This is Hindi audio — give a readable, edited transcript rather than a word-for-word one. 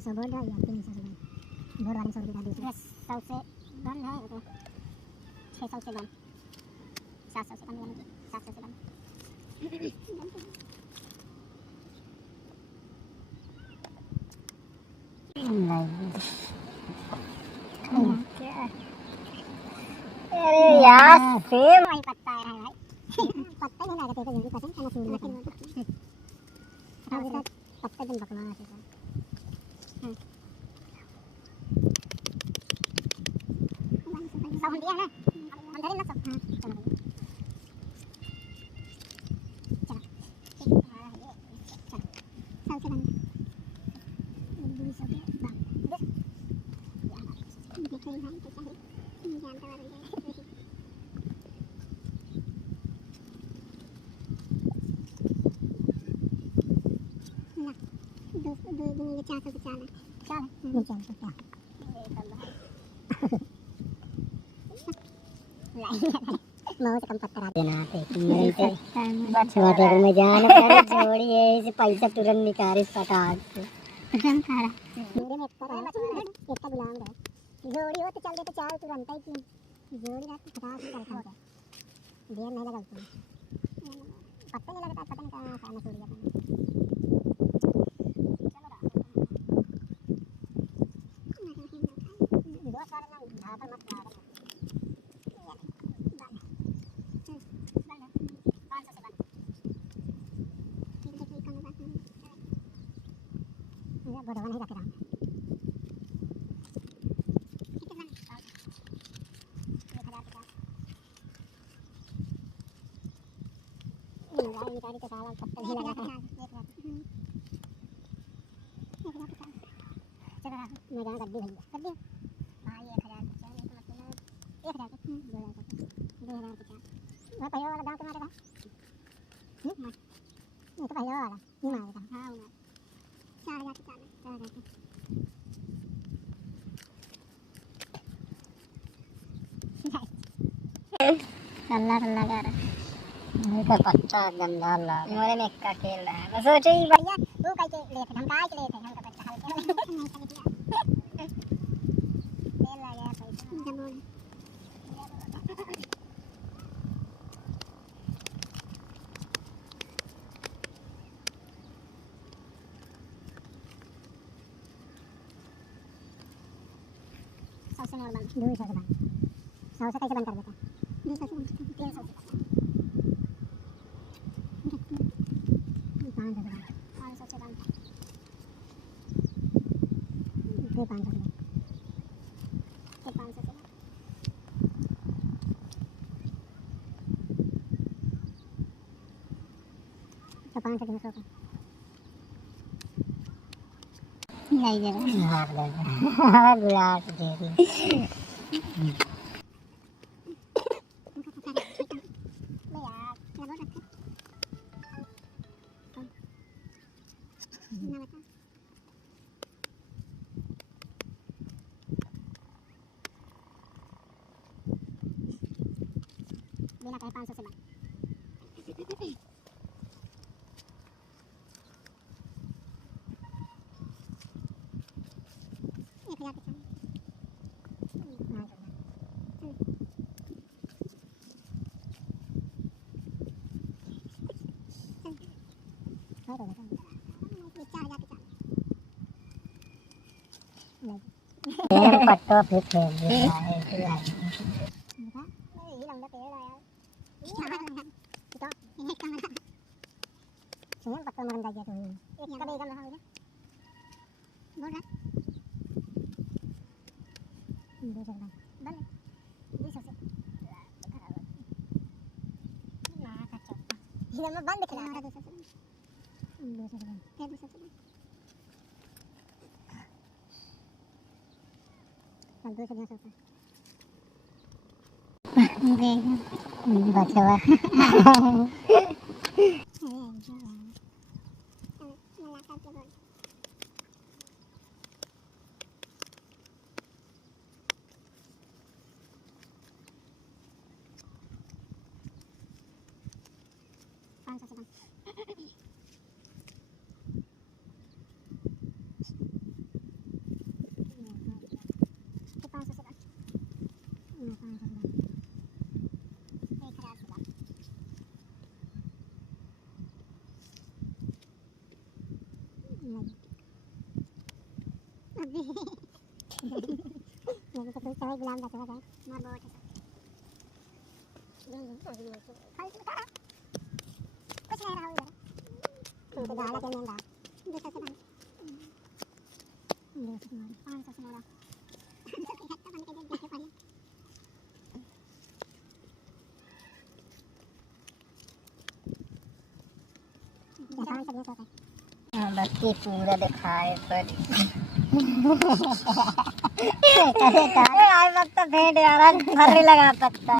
सौ बोर्ड है या 300 से बोर्ड वाले 100 रुपये का 100 से बंद है तो 600 से बंद 700 से बंद यानी 700 से बंद अरे यार सेम वही पत्ता है भाई पत्ता नहीं लगा तेरे को पसंद है ना फूल पत्ता दिन बकवास है सब दिया ना अंदर ना सब चलो सबसे बंद दूरी सब देखिए भाई तो चाहिए जानता वाला ना दो दिन 400 से 4 क्या नहीं 400 क्या बहुत कम पत्थर आते ना बस वाटर में जाना पड़े छोड़ी है इसे पैसा तुरंत निकाले फटाक से मेरे में एक गुलाम है जोड़ी हो तो चल दे तो चार तुरंत ही जोड़ी रात फटाक से चलता होगा देर नहीं लगा उसमें पत्ता नहीं लगता पता नहीं कहाँ खाना छोड़ गया दो साल ना धागा मत मार बड़ा नहीं रख रहा निकाली तो साला पत्ता नहीं लगा था चलो मैं जहाँ गड्डी भैया गड्डी हाँ ये 1000 का मतलब 1000 का 2000 का मैं पहले वाला दाम तुम्हारे का ये तो पहले वाला ये मारेगा हाँ 4000 का 4000 का कल्ला कल्ला कर मेरे का पत्ता गंदा लगा मोरे में का खेल रहा है मैं सोचे ही भैया तू कैसे ले थे हम काय के ले थे हम का पत्ता हल्के नहीं खेल लगा गया पैसा जमोन सबसे मोर बंद 200 से बंद 100 से कैसे बंद कर देता 200 से 300 से 500 से बंद फिर 500 से फिर 500 से तो 500 दिन सो नहीं दे रहा गुलाब दे दी बिना कहे 500 से बात 1000 के पट्टो फिर फेंक दिया है ये लंबा पेड़ है यार तो ये कैमरा सुन पत्ता मरन जा गया तो एक का बेगम रहा हो जा बोल रहा 200 बन 200 से ना का चौथा इधर में बंद खिला रहा 200 से 200 से फिर 200 से 200 बचवा मुझे तो कोई सवाल गुलाम का चला जाए मार बहुत है कुछ नहीं रहा उधर तो गाला के मेंगा 200 से बन 200 से 500 से मेरा बन के देख पानी जापान से 200 का बाकी पूरा दिखाए पर आए वक्त भेंट यार भरने लगा पत्ता